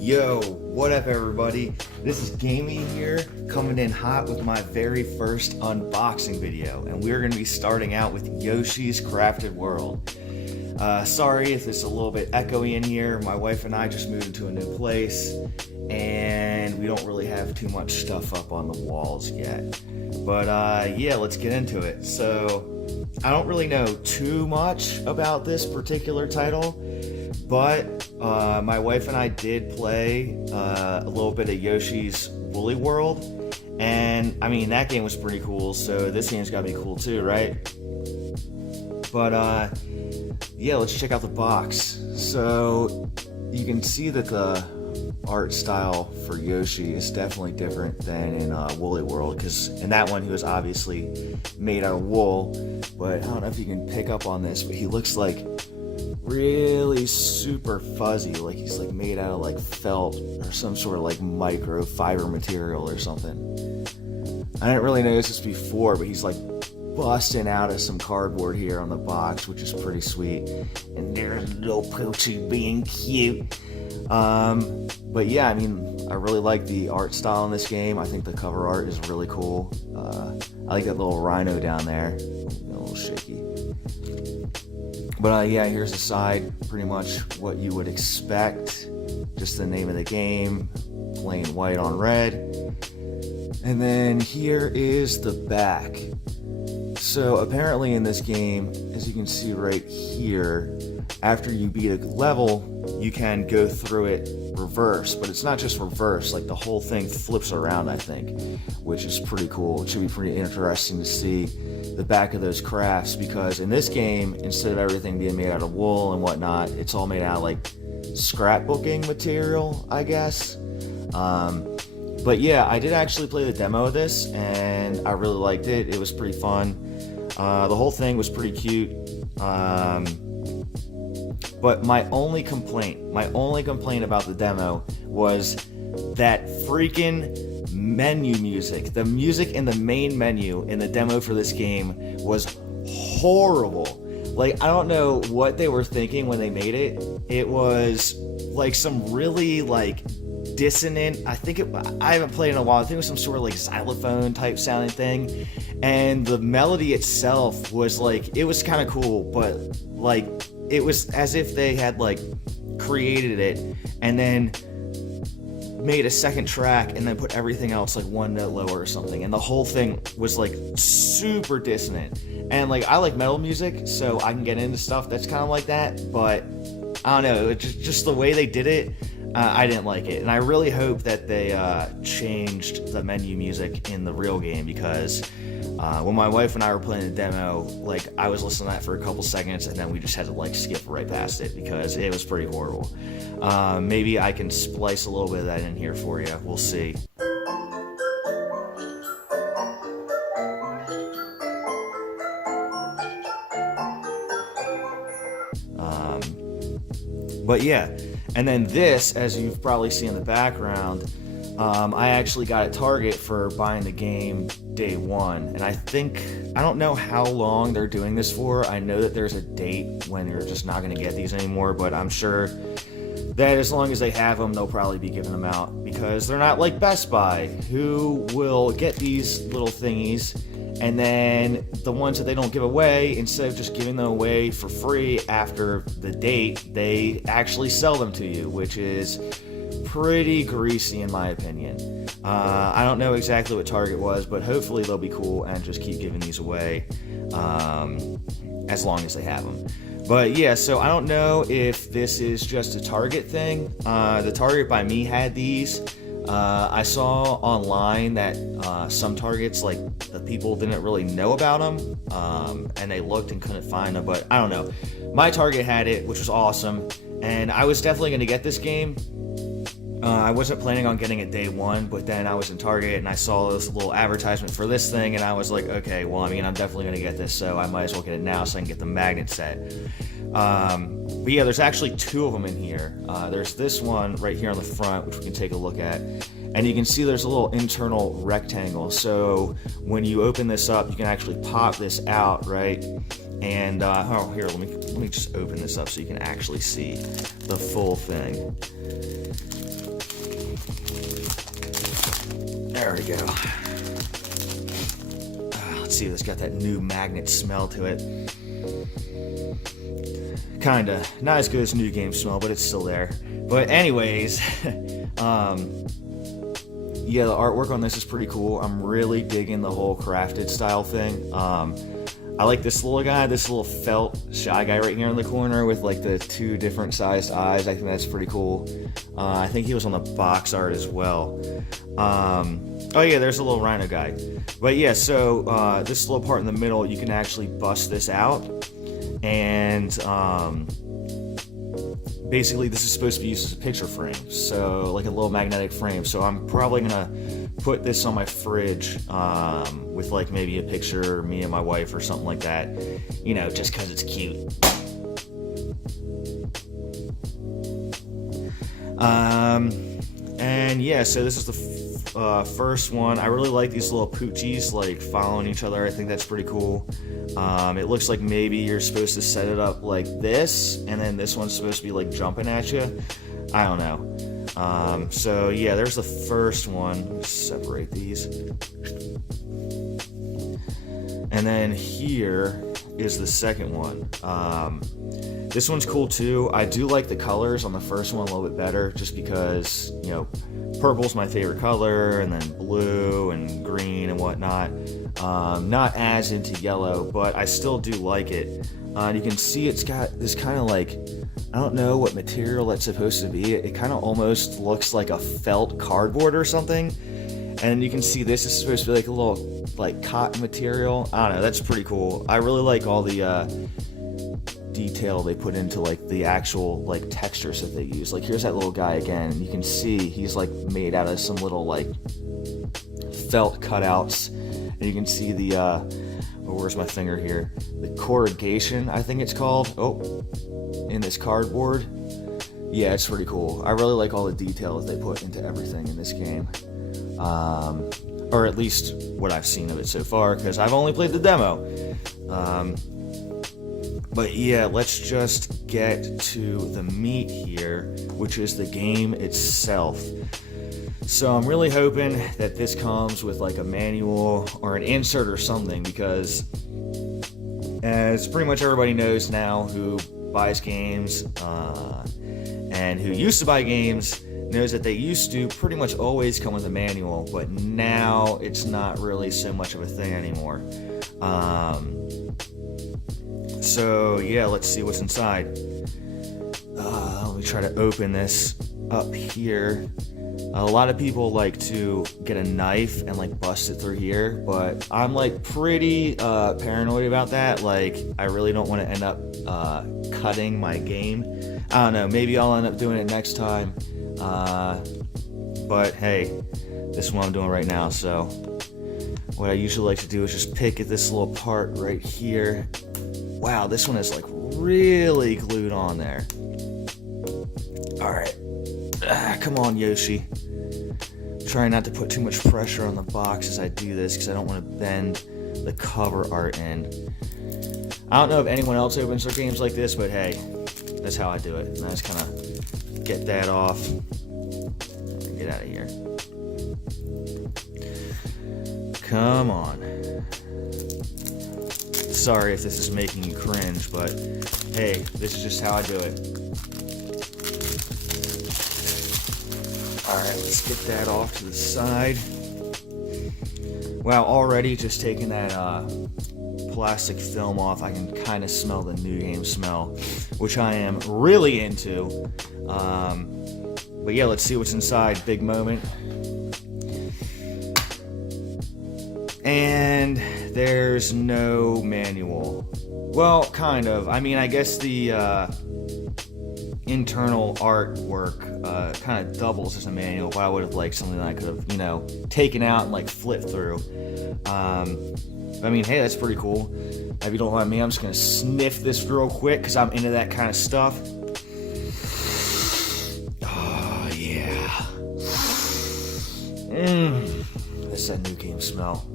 Yo, what up everybody? This is Gamey here, coming in hot with my very first unboxing video, and we're going to be starting out with Yoshi's Crafted World. Sorry if it's a little bit echoey in here. My wife and I just moved into a new place, and we don't really have too much stuff up on the walls yet. But yeah, let's get into it. So, I don't really know too much about this particular title, but my wife and I did play a little bit of Yoshi's Woolly World, and I mean, that game was pretty cool, so this game's gotta be cool too, right? But yeah, let's check out the box. So you can see that the art style for Yoshi is definitely different than in Woolly World, because in that one he was obviously made out of wool, but I don't know if you can pick up on this, but he looks like really super fuzzy, like he's like made out of like felt or some sort of like microfiber material or something. I didn't really notice this before, but he's like busting out of some cardboard here on the box, which is pretty sweet. And there's little Poochie being cute. But yeah, I mean, I really like the art style in this game. I think the cover art is really cool. I like that little rhino down there, a little shaky. But yeah, here's the side, pretty much what you would expect. Just the name of the game, plain white on red. And then here is the back. So apparently in this game, as you can see right here, after you beat a level, you can go through it reverse, but it's not just reverse, like the whole thing flips around, I think, which is pretty cool. It should be pretty interesting to see the back of those crafts, because in this game, instead of everything being made out of wool and whatnot, it's all made out of like scrapbooking material, I guess. But yeah, I did actually play the demo of this, and I really liked it. It was pretty fun. The whole thing was pretty cute. But my only complaint about the demo was that freaking menu music. The music in the main menu in the demo for this game was horrible. Like, I don't know what they were thinking when they made it. It was like some really like dissonant, I haven't played in a while, I think it was some sort of like xylophone type sounding thing, and the melody itself was like, it was kind of cool, but like it was as if they had like created it and then made a second track and then put everything else like one note lower or something, and the whole thing was like super dissonant. And like, I like metal music, so I can get into stuff that's kind of like that, but I don't know, just the way they did it, I didn't like it. And I really hope that they changed the menu music in the real game, because when my wife and I were playing the demo, like, I was listening to that for a couple seconds and then we just had to like skip right past it because it was pretty horrible. Maybe I can splice a little bit of that in here for you. We'll see. But yeah, and then this, as you've probably seen in the background, I actually got at Target for buying the game day one, and I don't know how long they're doing this for. I know that there's a date when you're just not going to get these anymore, but I'm sure that as long as they have them, they'll probably be giving them out, because they're not like Best Buy, who will get these little thingies, and then the ones that they don't give away, instead of just giving them away for free after the date, they actually sell them to you, which is pretty greasy in my opinion. I don't know exactly what Target was, but hopefully they'll be cool and just keep giving these away as long as they have them. But yeah, so I don't know if this is just a Target thing. The Target by me had these. I saw online that some Targets, like, the people didn't really know about them, and they looked and couldn't find them, but I don't know. My Target had it, which was awesome, and I was definitely going to get this game. I wasn't planning on getting it day one, but then I was in Target and I saw this little advertisement for this thing, and I was like, okay, well, I mean, I'm definitely going to get this, so I might as well get it now so I can get the magnet set. But yeah, there's actually two of them in here. There's this one right here on the front, which we can take a look at, and you can see there's a little internal rectangle. So when you open this up, you can actually pop this out, right? And oh, here, let me just open this up so you can actually see the full thing. There we go. Let's see if it's got that new magnet smell to it. Kinda. Not as good as new game smell, but it's still there. But anyways, yeah, the artwork on this is pretty cool. I'm really digging the whole crafted style thing. I like this little guy, this little felt shy guy right here in the corner with like the 2 different sized eyes. I think that's pretty cool. I think he was on the box art as well. Oh yeah, there's a little rhino guy. But yeah, so this little part in the middle, you can actually bust this out. And basically this is supposed to be used as a picture frame, so like a little magnetic frame. So I'm probably gonna put this on my fridge with like maybe a picture of me and my wife or something like that, you know, just because it's cute. And yeah, so this is the first one. I really like these little poochies like following each other. I think that's pretty cool. It looks like maybe you're supposed to set it up like this, and then this one's supposed to be like jumping at you. I don't know. So yeah, there's the first one. Let me separate these. And then here is the second one. This one's cool too. I do like the colors on the first one a little bit better, just because, you know, purple's my favorite color, and then blue and green and whatnot. Not as into yellow, but I still do like it. You can see it's got this kind of like, I don't know what material that's supposed to be. It kind of almost looks like a felt cardboard or something. And you can see this is supposed to be like a little like cotton material. I don't know, that's pretty cool. I really like all the detail they put into like the actual like textures that they use. Like here's that little guy again. You can see he's like made out of some little like felt cutouts. And you can see the where's my finger here? The corrugation, I think it's called. Oh, in this cardboard. Yeah, it's pretty cool. I really like all the detail that they put into everything in this game. Or at least what I've seen of it so far, because I've only played the demo. But yeah, let's just get to the meat here, which is the game itself. So I'm really hoping that this comes with like a manual or an insert or something, because as pretty much everybody knows now who buys games and who used to buy games knows that they used to pretty much always come with a manual, but now it's not really so much of a thing anymore. So yeah, let's see what's inside. Let me try to open this up here. A lot of people like to get a knife and like bust it through here, but I'm like pretty paranoid about that. Like I really don't want to end up cutting my game. I don't know, maybe I'll end up doing it next time. But hey, this is what I'm doing right now. So what I usually like to do is just pick at this little part right here. Wow, this one is like really glued on there. All right. Come on, Yoshi. Trying not to put too much pressure on the box as I do this, because I don't want to bend the cover art in. I don't know if anyone else opens their games like this, but hey, that's how I do it. And I just kind of get that off. Get out of here. Come on. Sorry if this is making you cringe, but hey, this is just how I do it. Alright, let's get that off to the side. Wow, already just taking that plastic film off, I can kind of smell the new game smell, which I am really into. But yeah, let's see what's inside. Big moment. And there's no manual. Well, kind of. I mean, I guess the internal artwork kind of doubles as a manual, but I would have liked something that I could have, you know, taken out and like flipped through. I mean, hey, that's pretty cool. If you don't mind me, I'm just gonna sniff this real quick because I'm into that kind of stuff. Oh yeah. That's that new game smell.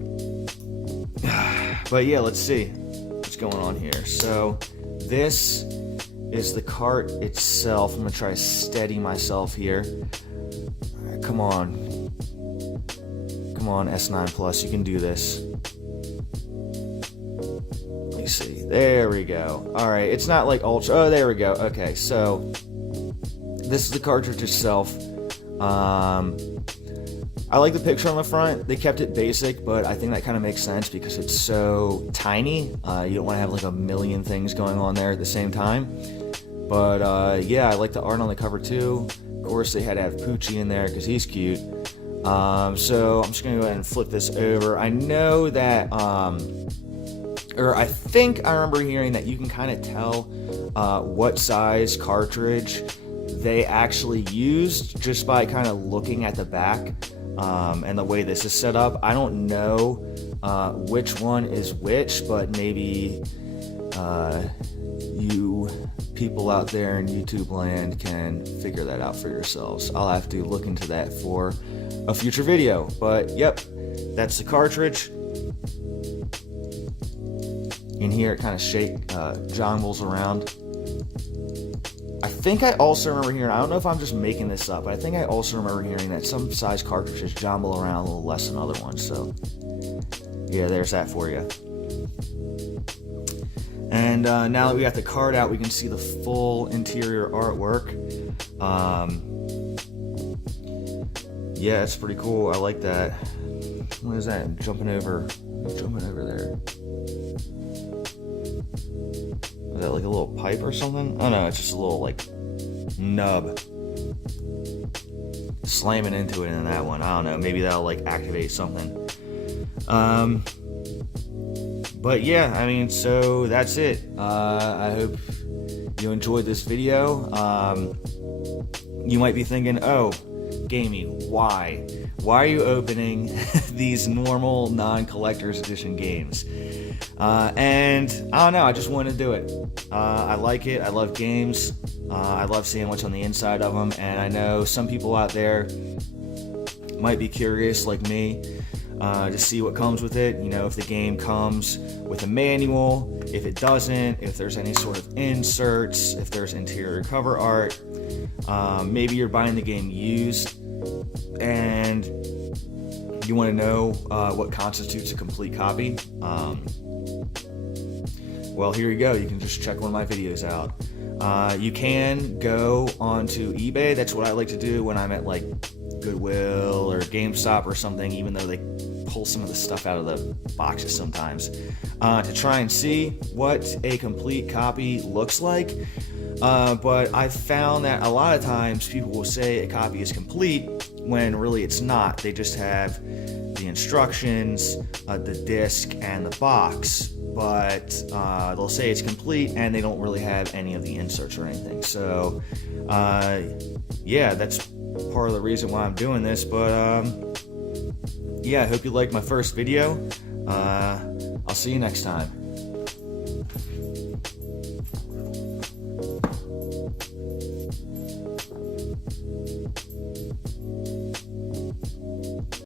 But yeah, let's see what's going on here. So this is the cart itself. I'm gonna try to steady myself here. Come on. Come on, S9 Plus, you can do this. Let me see. There we go. Alright, it's not like ultra. Oh, there we go. Okay, so this is the cartridge itself. I like the picture on the front. They kept it basic, but I think that kind of makes sense because it's so tiny. You don't want to have like a million things going on there at the same time. But yeah, I like the art on the cover too. Of course, they had to have Poochie in there because he's cute. So I'm just going to go ahead and flip this over. I know that, or I think I remember hearing that you can kind of tell what size cartridge they actually used just by kind of looking at the back and the way this is set up. I don't know which one is which, but maybe you people out there in YouTube land can figure that out for yourselves. I'll have to look into that for a future video. But yep, that's the cartridge. In here it kind of jumbles around. I think I also remember hearing, I don't know if I'm just making this up, but I think I also remember hearing that some size cartridges jumble around a little less than other ones. So yeah, there's that for you. And now that we got the card out, we can see the full interior artwork. Yeah, it's pretty cool. I like that. What is that? I'm jumping over there. Is that like a little pipe or something? Oh no, it's just a little like nub. Slamming into it in that one. I don't know. Maybe that'll like activate something. But yeah, I mean, so that's it. I hope you enjoyed this video. You might be thinking, oh, Gamey, why? Why are you opening these normal non-collector's edition games? And I don't know, I just wanted to do it. I like it. I love games. I love seeing what's on the inside of them. And I know some people out there might be curious, like me, to see what comes with it. You know, if the game comes with a manual, if it doesn't, if there's any sort of inserts, if there's interior cover art. Maybe you're buying the game used and you want to know what constitutes a complete copy. Well, here you go. You can just check one of my videos out. You can go onto eBay. That's what I like to do when I'm at like Goodwill or GameStop or something, even though they pull some of the stuff out of the boxes sometimes, to try and see what a complete copy looks like. But I've found that a lot of times people will say a copy is complete when really it's not. They just have the instructions, the disc, and the box, but they'll say it's complete and they don't really have any of the inserts or anything. So yeah, that's part of the reason why I'm doing this. But yeah, I hope you liked my first video. I'll see you next time.